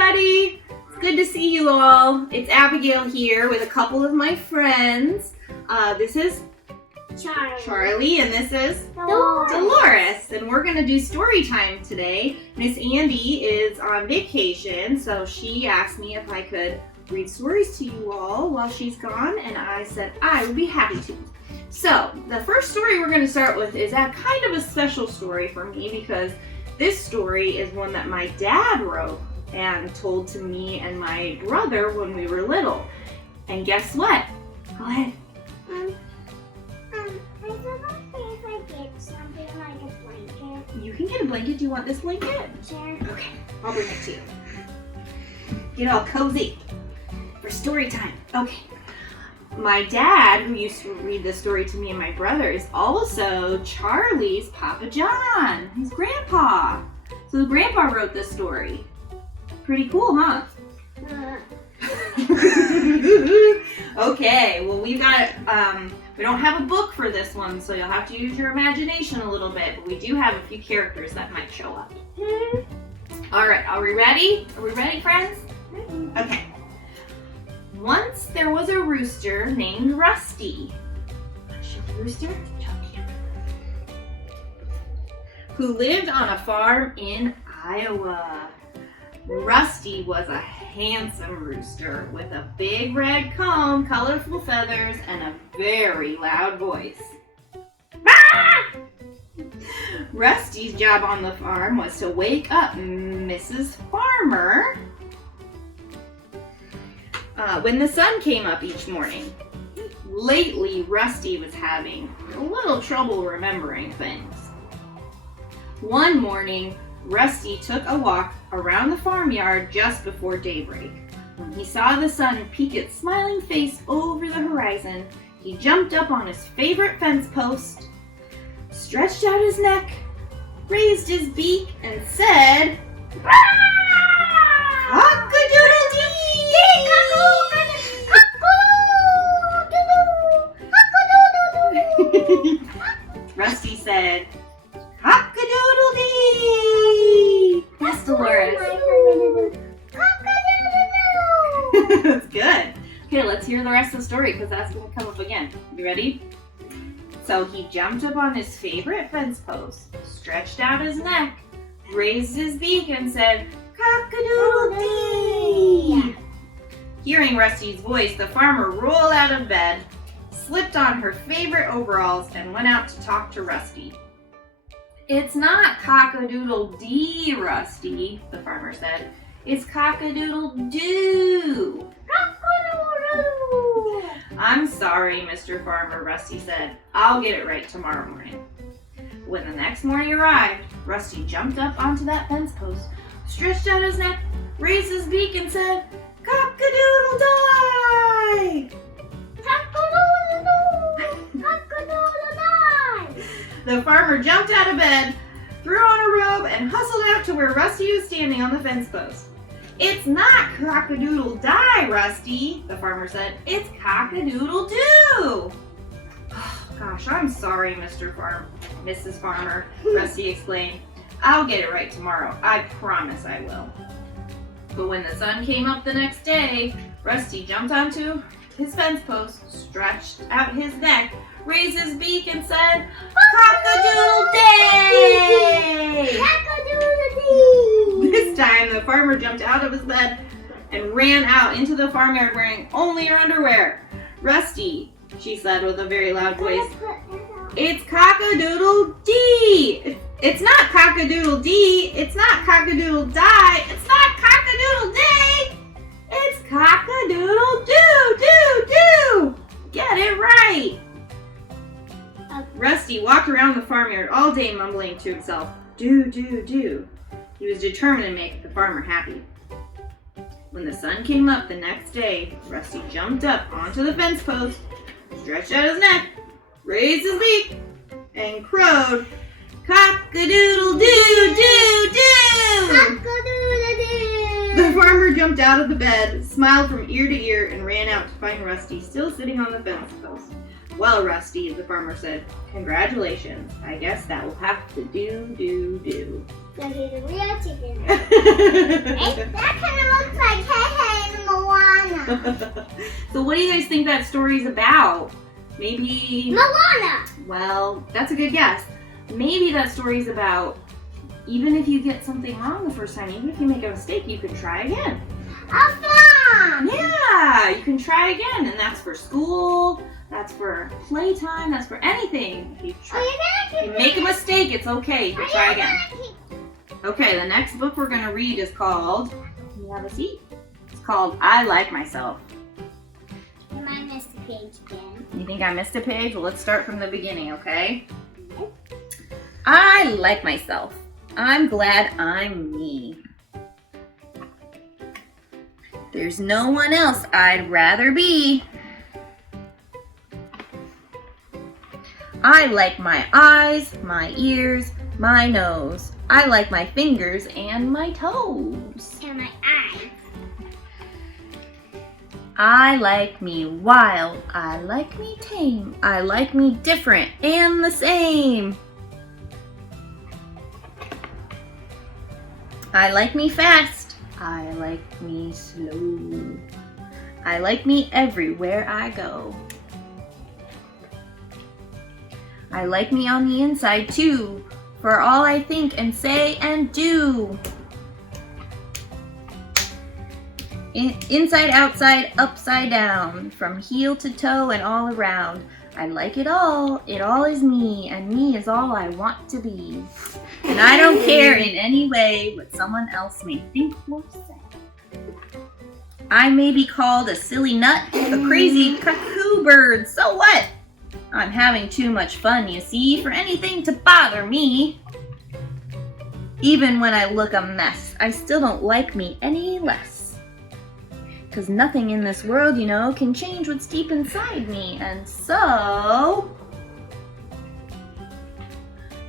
everybody! It's good to see you all. It's Abigail here with a couple of my friends. This is Charlie and this is Dolores. And we're going to do story time today. Miss Andy is on vacation, so she asked me if I could read stories to you all while she's gone, and I said I would be happy to. So, the first story we're going to start with is a kind of a special story for me because this story is one that my dad wrote and told to me and my brother when we were little. And guess what? Go ahead. I forgot if I get something like a blanket. You can get a blanket. Do you want this blanket? Sure. Okay, I'll bring it to you. Get all cozy for story time. Okay. My dad, who used to read this story to me and my brother, is also Charlie's Papa John, his grandpa. So grandpa wrote this story. Pretty cool, huh? Okay, well we don't have a book for this one, so you'll have to use your imagination a little bit, but we do have a few characters that might show up. Alright, are we ready? Are we ready, friends? Okay. Once there was a rooster named Rusty. Show the rooster? Who lived on a farm in Iowa. Rusty was a handsome rooster with a big red comb, colorful feathers, and a very loud voice. Rusty's job on the farm was to wake up Mrs. Farmer when the sun came up each morning. Lately, Rusty was having a little trouble remembering things. One morning, Rusty took a walk around the farmyard just before daybreak. When he saw the sun peek its smiling face over the horizon, he jumped up on his favorite fence post, stretched out his neck, raised his beak, and said, "Cock-a-doodle-dee! Rusty said, "Cock-a-doodle-dee!" Yes, Dolores. That's good. Okay, let's hear the rest of the story because that's going to come up again. You ready? So he jumped up on his favorite fence post, stretched out his neck, raised his beak, and said, "Cock-a-doodle-dee!" Hearing Rusty's voice, the farmer rolled out of bed, slipped on her favorite overalls, and went out to talk to Rusty. "It's not cock-a-doodle-dee, Rusty," the farmer said. "It's cock-a-doodle-doo." Cock-a-doodle-doo. "I'm sorry, Mr. Farmer," Rusty said. "I'll get it right tomorrow morning." When the next morning arrived, Rusty jumped up onto that fence post, stretched out his neck, raised his beak, and said, "Cock-a-doodle-die!" Cock-a-doodle-doo. Cock-a-doodle-die. The farmer jumped out of bed, threw on a robe, and hustled out to where Rusty was standing on the fence post. "It's not cock-a-doodle-die, Rusty," the farmer said. "It's cock-a-doodle-doo." "Oh, gosh, I'm sorry, Mrs. Farmer," Rusty explained. "I'll get it right tomorrow. I promise I will." But when the sun came up the next day, Rusty jumped onto his fence post, stretched out his neck, raised his beak, and said, "Cock-a-doodle-day!" Cock-a-doodle-dee. This time, the farmer jumped out of his bed and ran out into the farmyard wearing only her underwear. "Rusty," she said with a very loud voice, "it's cock-a-doodle-dee! It's not cock-a-doodle-dee! It's not cock-a-doodle-die! It's not cock-a-doodle-day! It's cock-a-doodle-doo! Get it right!" Rusty walked around the farmyard all day mumbling to himself, "Do, do, do." He was determined to make the farmer happy. When the sun came up the next day, Rusty jumped up onto the fence post, stretched out his neck, raised his beak, and crowed, "Cock-a-doodle-doo-doo-doo!" Cock-a-doodle-doo. The farmer jumped out of the bed, smiled from ear to ear, and ran out to find Rusty still sitting on the fence post. "Well, Rusty," the farmer said, "congratulations. I guess that will have to do. So he's a real chicken. That kind of looks like Hey and Moana. So what do you guys think that story's about? Maybe... Moana! Well, that's a good guess. Maybe that story's about even if you get something wrong the first time, even if you make a mistake, you can try again. Fun! Yeah, you can try again, and that's for school, that's for playtime, that's for anything. If you make a mistake, it's okay. You can try again. Okay, the next book we're going to read is called, can you have a seat? It's called I Like Myself. I might miss the page again. You think I missed a page? Well, let's start from the beginning, okay? I like myself. I'm glad I'm me. There's no one else I'd rather be. I like my eyes, my ears, my nose. I like my fingers and my toes. And my eyes. I like me wild. I like me tame. I like me different and the same. I like me fast. I like me slow. I like me everywhere I go. I like me on the inside too, for all I think and say and do. Inside, outside, upside down, from heel to toe and all around. I like it all is me, and me is all I want to be. And I don't care in any way what someone else may think or say. I may be called a silly nut, a crazy cuckoo bird, so what? I'm having too much fun, you see, for anything to bother me. Even when I look a mess, I still don't like me any less. 'Cause nothing in this world, you know, can change what's deep inside me. And so,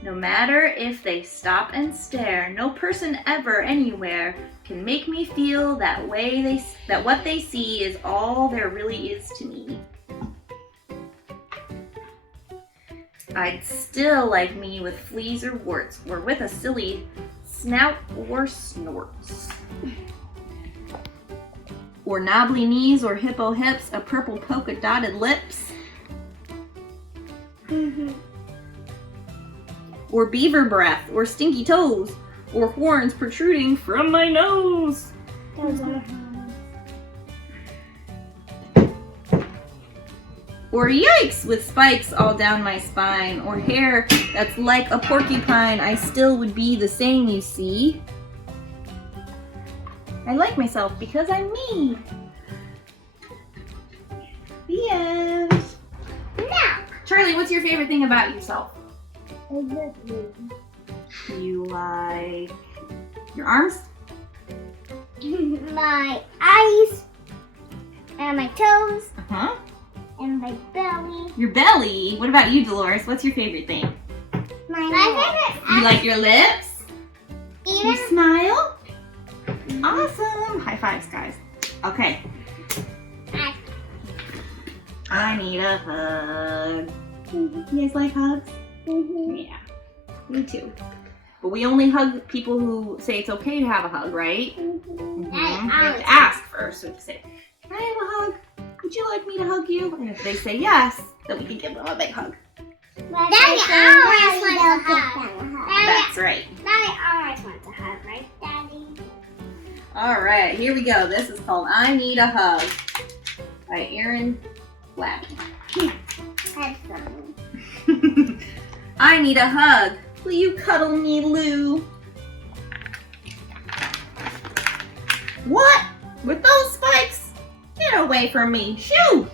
no matter if they stop and stare, no person ever, anywhere, can make me feel that what they see is all there really is to me. I'd still like me with fleas or warts, or with a silly snout or snorts. Or knobbly knees, or hippo hips, a purple polka dotted lips. Or beaver breath, or stinky toes, or horns protruding from my nose. Or yikes, with spikes all down my spine, or hair that's like a porcupine, I still would be the same, you see. I like myself because I'm me. The end. Now. Charlie, what's your favorite thing about yourself? I love you. You like your arms? My eyes. And my toes. Uh-huh. And my belly. Your belly? What about you, Dolores? What's your favorite thing? My favorite. You like your lips? Even You smile? Awesome! High fives, guys. Okay. I need a hug. You guys like hugs? Yeah, me too. But we only hug people who say it's okay to have a hug, right? We have to ask first. So we say, can I have a hug? Would you like me to hug you? And if they say yes, then we can give them a big hug. Daddy always wants a hug. That's right. Daddy always wants a hug, right, Daddy? All right, here we go. This is called I Need a Hug by Aaron Black. That's funny. I need a hug. Will you cuddle me, Lou? What? With those spikes? Get away from me. Shoo!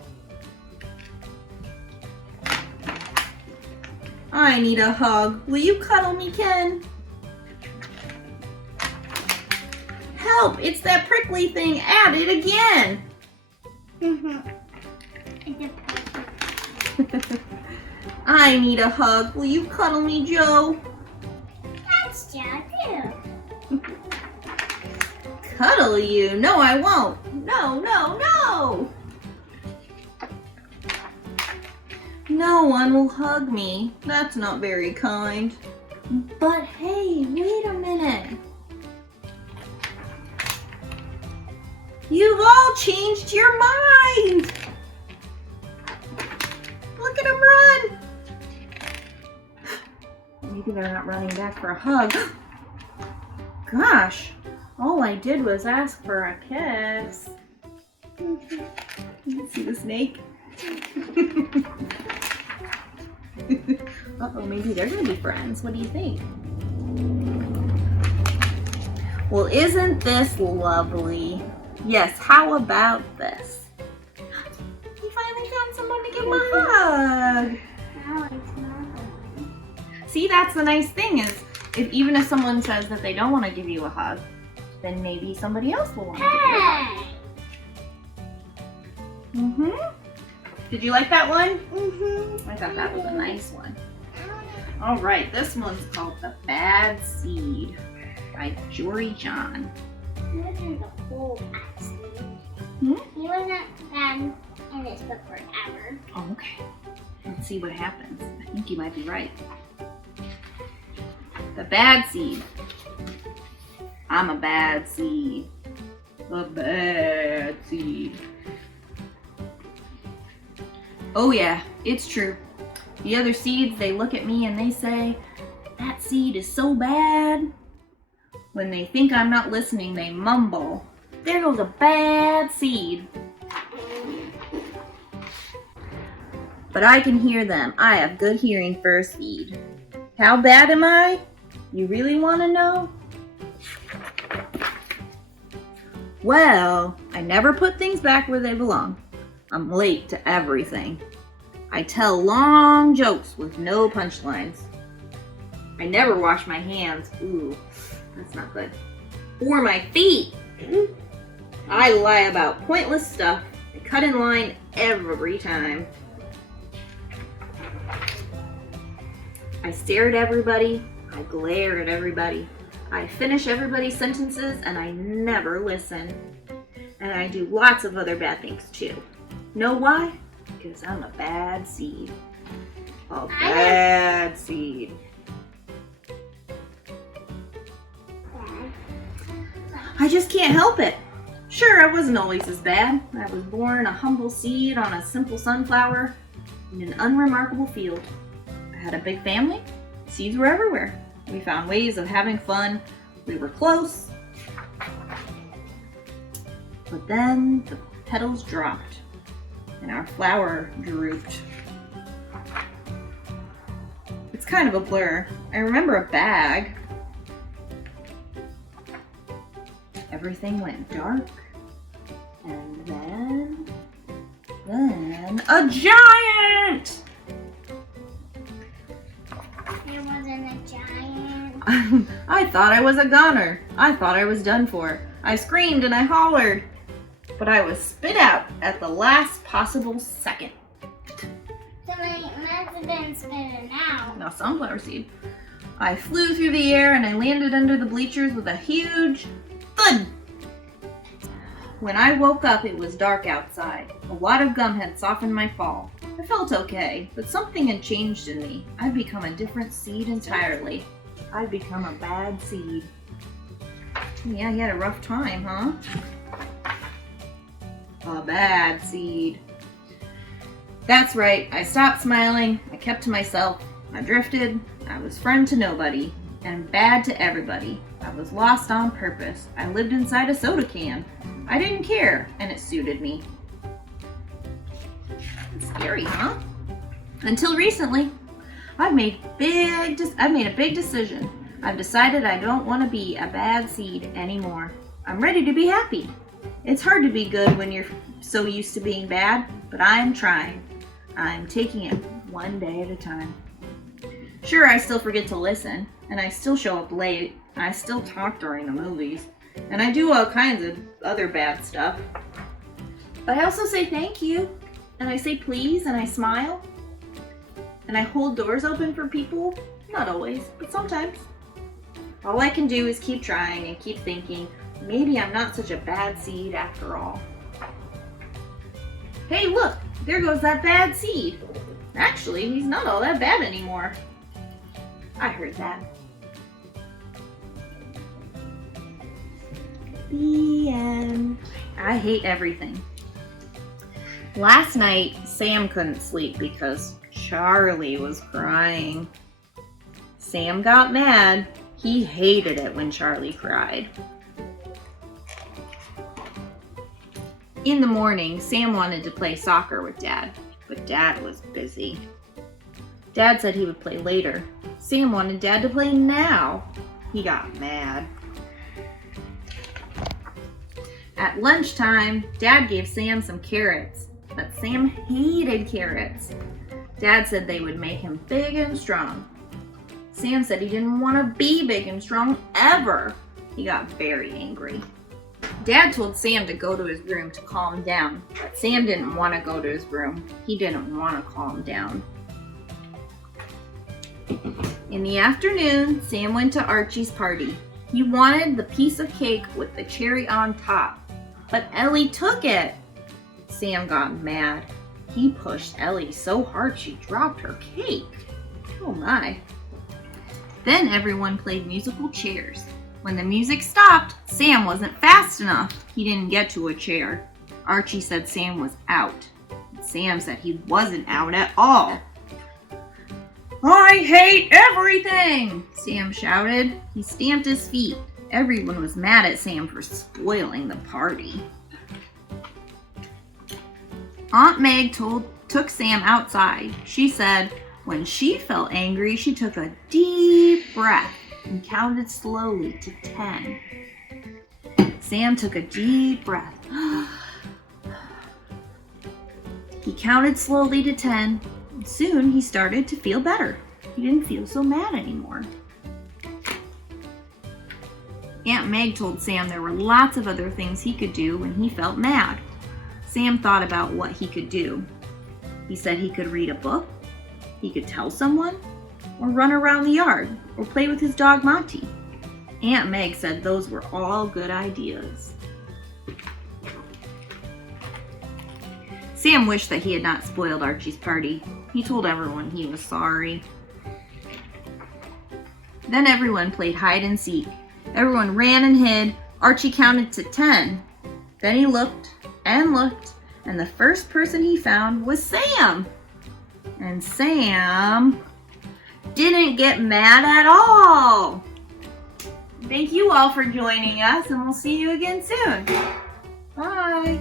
I need a hug. Will you cuddle me, Ken? Help! It's that prickly thing at it again. I need a hug. Will you cuddle me, Joe? That's Joe too. Cuddle you? No, I won't. No, no, no! No one will hug me. That's not very kind. But hey, wait a minute. You've all changed your mind. Look at them run. Maybe they're not running back for a hug. Gosh, all I did was ask for a kiss. You see the snake? Uh-oh, maybe they're gonna be friends. What do you think? Well, isn't this lovely? Yes, how about this? You finally found someone to give him a hug. Now it's not. See, that's the nice thing is, even if someone says that they don't want to give you a hug, then maybe somebody else will want to give you a hug. Hey! Did you like that one? Mm-hmm. I thought that was a nice one. All right, this one's called The Bad Seed by Jory John. He wasn't the whole bad seed. He wasn't bad in this book forever. Oh, okay. Let's see what happens. I think you might be right. The Bad Seed. I'm a bad seed. A bad seed. Oh yeah, it's true. The other seeds, they look at me and they say, that seed is so bad. When they think I'm not listening, they mumble, there goes a bad seed. But I can hear them. I have good hearing for a seed. How bad am I? You really want to know? Well, I never put things back where they belong. I'm late to everything. I tell long jokes with no punchlines. I never wash my hands. Ooh, that's not good. Or my feet. I lie about pointless stuff and cut in line every time. I stare at everybody. I glare at everybody. I finish everybody's sentences and I never listen. And I do lots of other bad things too. Know why? Because I'm a bad seed. A bad seed. I just can't help it. Sure, I wasn't always as bad. I was born a humble seed on a simple sunflower in an unremarkable field. I had a big family. Seeds were everywhere. We found ways of having fun. We were close. But then the petals dropped and our flower drooped. It's kind of a blur. I remember a bag. Everything went dark. And then a giant! There wasn't a giant. I thought I was a goner. I thought I was done for. I screamed and I hollered. But I was spit out at the last possible second. Somebody must have been spitting out. Now, sunflower seed. I flew through the air and I landed under the bleachers with a huge thud. When I woke up, it was dark outside. A wad of gum had softened my fall. I felt okay, but something had changed in me. I'd become a different seed entirely. I'd become a bad seed. Yeah, he had a rough time, huh? A bad seed. That's right, I stopped smiling, I kept to myself, I drifted, I was friend to nobody, and bad to everybody. I was lost on purpose. I lived inside a soda can. I didn't care, and it suited me. It's scary, huh? Until recently, I've made a big decision. I've decided I don't want to be a bad seed anymore. I'm ready to be happy. It's hard to be good when you're so used to being bad, but I'm trying. I'm taking it one day at a time. Sure, I still forget to listen, and I still show up late, and I still talk during the movies, and I do all kinds of other bad stuff. But I also say thank you, and I say please, and I smile, and I hold doors open for people. Not always, but sometimes. All I can do is keep trying and keep thinking, maybe I'm not such a bad seed after all. Hey, look, there goes that bad seed. Actually, he's not all that bad anymore. I heard that. The end. I hate everything. Last night, Sam couldn't sleep because Charlie was crying. Sam got mad. He hated it when Charlie cried. In the morning, Sam wanted to play soccer with Dad, but Dad was busy. Dad said he would play later. Sam wanted Dad to play now. He got mad. At lunchtime, Dad gave Sam some carrots, but Sam hated carrots. Dad said they would make him big and strong. Sam said he didn't want to be big and strong ever. He got very angry. Dad told Sam to go to his room to calm down, but Sam didn't want to go to his room. He didn't want to calm down. In the afternoon, Sam went to Archie's party. He wanted the piece of cake with the cherry on top, but Ellie took it. Sam got mad. He pushed Ellie so hard she dropped her cake. Oh my. Then everyone played musical chairs. When the music stopped, Sam wasn't fast enough. He didn't get to a chair. Archie said Sam was out. Sam said he wasn't out at all. I hate everything, Sam shouted. He stamped his feet. Everyone was mad at Sam for spoiling the party. Aunt Meg took Sam outside. She said when she felt angry, she took a deep breath and counted slowly to 10. Sam took a deep breath. He counted slowly to 10. And soon he started to feel better. He didn't feel so mad anymore. Aunt Meg told Sam there were lots of other things he could do when he felt mad. Sam thought about what he could do. He said he could read a book, he could tell someone, or run around the yard, or play with his dog Monty. Aunt Meg said those were all good ideas. Sam wished that he had not spoiled Archie's party. He told everyone he was sorry. Then everyone played hide and seek. Everyone ran and hid. Archie counted to 10. Then he looked, and the first person he found was Sam. And Sam didn't get mad at all. Thank you all for joining us, and we'll see you again soon. Bye.